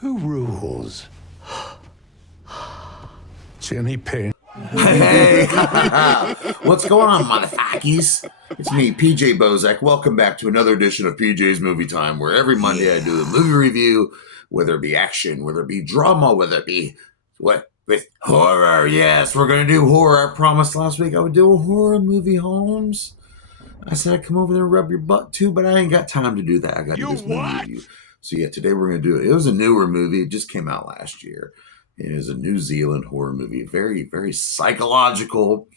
Who rules? Jenny Payne. Hey, what's going on, motherfuckers? It's me, PJ Bozak. Welcome back to another edition of PJ's Movie Time, where every Monday I do a movie review, whether it be action, whether it be drama, whether it be with horror. Yes, we're gonna do horror. I promised last week I would do a horror movie, Holmes. I said I'd come over there and rub your butt too, but I ain't got time to do that. I got to do this movie review. So yeah, today we're gonna do it. It was a newer movie. It just came out last year. It is a New Zealand horror movie. Very, very psychological,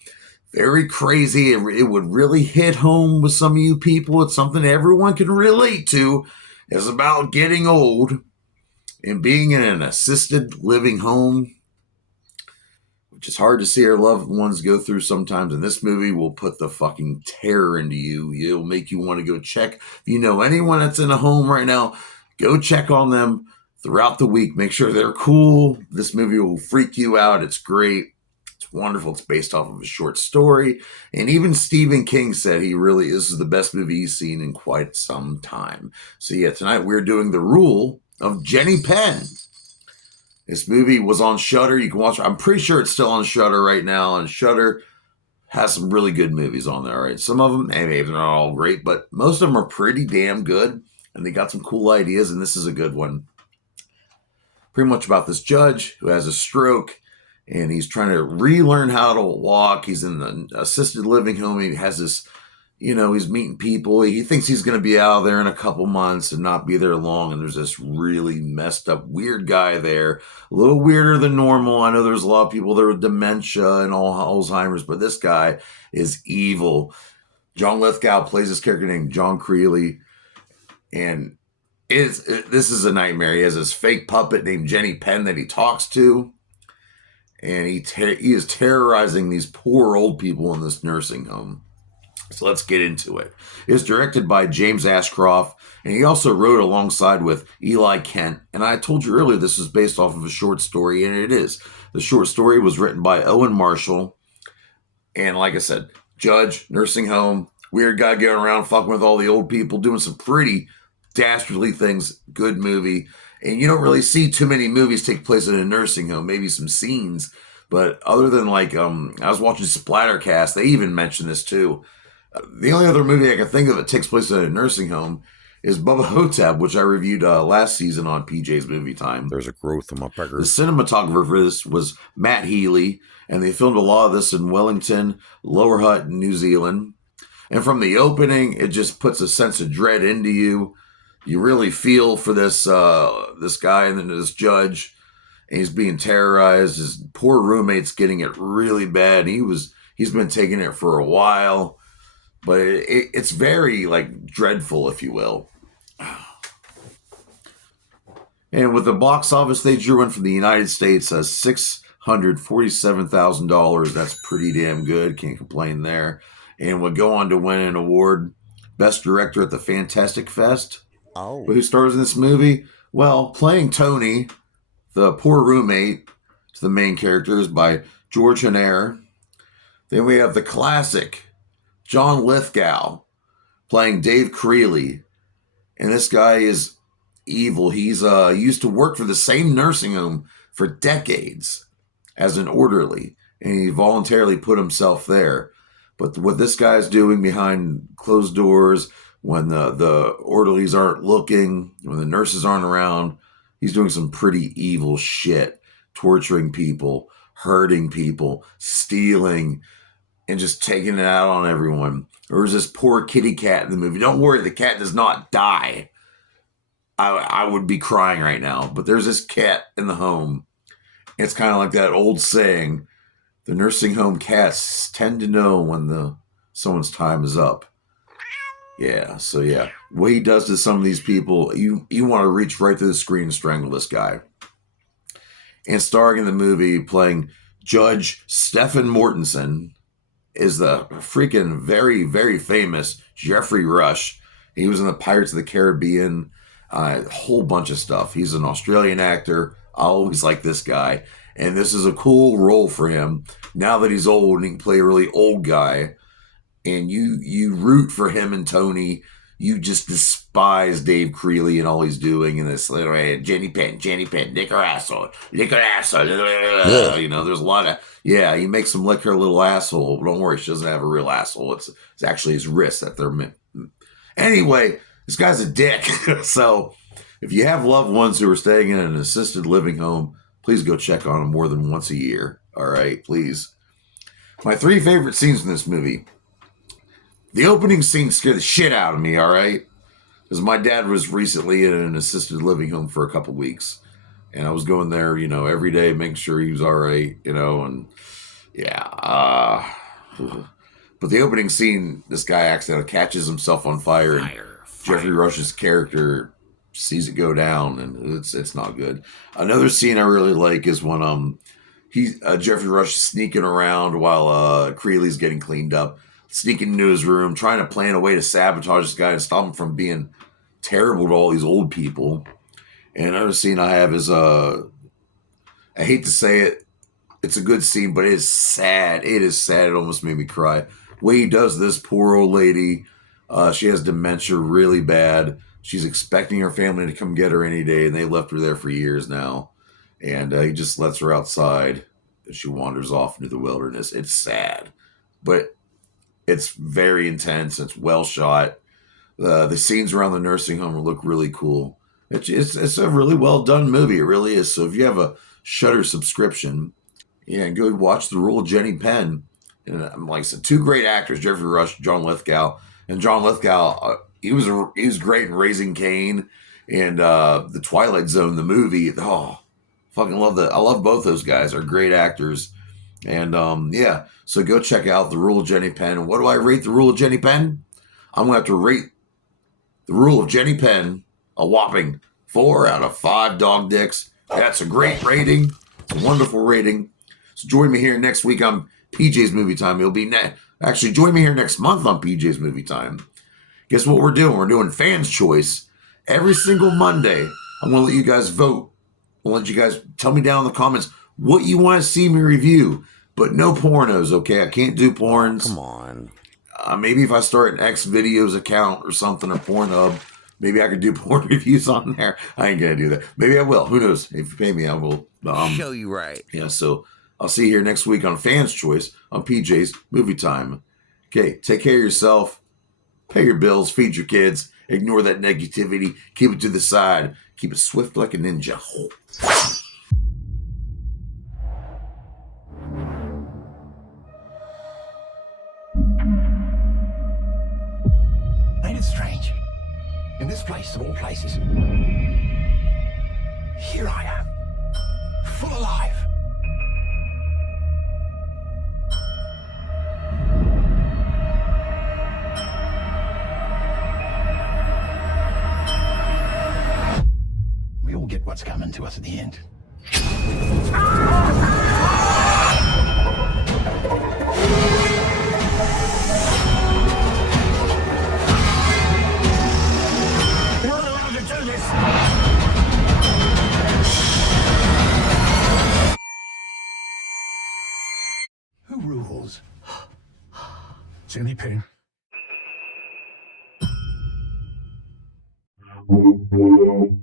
very crazy. It would really hit home with some of you people. It's something everyone can relate to. It's about getting old and being in an assisted living home, which is hard to see our loved ones go through sometimes. And this movie will put the fucking terror into you. It'll make you want to go check. If you know anyone that's in a home right now, go check on them throughout the week. Make sure they're cool. This movie will freak you out. It's great. It's wonderful. It's based off of a short story. And even Stephen King said this is the best movie he's seen in quite some time. So yeah, tonight we're doing The Rule of Jenny Penn. This movie was on Shudder. You can watch it. I'm pretty sure it's still on Shudder right now. And Shudder has some really good movies on there. Right? Some of them, maybe they're not all great, but most of them are pretty damn good. And they got some cool ideas, and this is a good one. Pretty much about this judge who has a stroke, and he's trying to relearn how to walk. He's in an assisted living home. He has this, he's meeting people. He thinks he's going to be out there in a couple months and not be there long. And there's this really messed up, weird guy there, a little weirder than normal. I know there's a lot of people there with dementia and Alzheimer's, but this guy is evil. John Lithgow plays this character named John Creeley, and this is a nightmare. He has this fake puppet named Jenny Penn that he talks to, and he is terrorizing these poor old people in this nursing home. So let's get into it. It's directed by James Ashcroft, and he also wrote alongside with Eli Kent. And I told you earlier this is based off of a short story, and it is. The short story was written by Owen Marshall, and like I said, judge, nursing home, weird guy going around fucking with all the old people, doing some pretty dastardly things. Good movie. And you don't really see too many movies take place in a nursing home, maybe some scenes, but other than I was watching Splattercast, they even mentioned this too. The only other movie I can think of that takes place in a nursing home is Bubba Hotep, which I reviewed last season on PJ's Movie Time. There's a growth in my pecker. The cinematographer for this was Matt Healy, and they filmed a lot of this in Wellington, Lower Hutt, New Zealand. And from the opening, it just puts a sense of dread into you. You really feel for this guy and then this judge, and he's being terrorized. His poor roommate's getting it really bad. He's been taking it for a while, but it's very dreadful, if you will. And with the box office, they drew in from the United States as $647,000. That's pretty damn good. Can't complain there. And would go on to win an award, Best Director at the Fantastic Fest. Oh. Who stars in this movie? Well, playing Tony, the poor roommate to the main characters, by George Hanair. Then we have the classic John Lithgow playing Dave Creeley. And this guy is evil. He's used to work for the same nursing home for decades as an orderly, and he voluntarily put himself there. But what this guy's doing behind closed doors, when the orderlies aren't looking, when the nurses aren't around, he's doing some pretty evil shit, torturing people, hurting people, stealing, and just taking it out on everyone. There was this poor kitty cat in the movie. Don't worry, the cat does not die. I would be crying right now, but there's this cat in the home. It's kind of like that old saying, the nursing home cats tend to know when someone's time is up. Yeah, so yeah. What he does to some of these people, you want to reach right to the screen and strangle this guy. And starring in the movie, playing Judge Stephen Mortensen, is the freaking very, very famous Jeffrey Rush. He was in the Pirates of the Caribbean, a whole bunch of stuff. He's an Australian actor. I always like this guy. And this is a cool role for him. Now that he's old and he can play a really old guy, and you root for him and Tony. You just despise despise Dave Creeley and all he's doing in this little Jenny Penn, lick her asshole, lick her asshole. You know, there's a lot of, yeah, he makes him lick her little asshole. But don't worry, she doesn't have a real asshole. It's actually his wrist that they're Anyway, this guy's a dick. So if you have loved ones who are staying in an assisted living home, please go check on them more than once a year. All right, please. My 3 favorite scenes in this movie. The opening scene scared the shit out of me, all right? Because my dad was recently in an assisted living home for a couple weeks. And I was going there, you know, every day, making sure he was all right, you know, and yeah. But the opening scene, this guy accidentally catches himself on fire. And Jeffrey Rush's character sees it go down, and it's not good. Another scene I really like is when Jeffrey Rush is sneaking around while Creeley's getting cleaned up, sneaking into his room, trying to plan a way to sabotage this guy and stop him from being terrible to all these old people. And another scene I have is I hate to say it, it's a good scene, but it is sad. It is sad. It almost made me cry. The way he does this poor old lady, she has dementia really bad. She's expecting her family to come get her any day, and they left her there for years now. And he just lets her outside as she wanders off into the wilderness. It's sad, but it's very intense. It's well shot. The scenes around the nursing home look really cool. It's a really well done movie. It really is. So if you have a Shudder subscription, yeah, go watch The Rule of Jenny Penn. And like I said, 2 great actors, Jeffrey Rush, John Lithgow. And John Lithgow, he was great in Raising Cain and The Twilight Zone, the movie. Oh, fucking love that. I love both those guys. They're great actors. And yeah, so go check out The Rule of Jenny Penn. And what do I rate The Rule of Jenny Penn? I'm going to have to rate The Rule of Jenny Penn a whopping 4 out of 5 dog dicks. That's a great rating. It's a wonderful rating. So join me here next week on PJ's Movie Time. It'll be actually join me here next month on PJ's Movie Time. Guess what we're doing? We're doing Fans Choice every single Monday. I'm going to let you guys vote. I'll let you guys tell me down in the comments what you want to see me review, but no pornos, okay? I can't do porns. Come on. Maybe if I start an X videos account or something, or Pornhub, maybe I could do porn reviews on there. I ain't going to do that. Maybe I will. Who knows? If you pay me, I will. Show you right. Yeah, so I'll see you here next week on Fans Choice on PJ's Movie Time. Okay, take care of yourself. Pay your bills. Feed your kids. Ignore that negativity. Keep it to the side. Keep it swift like a ninja. Ain't it strange? In this place of all places, here I am, full alive. We all get what's coming to us at the end. Who rules? Jenny Penn. Hello.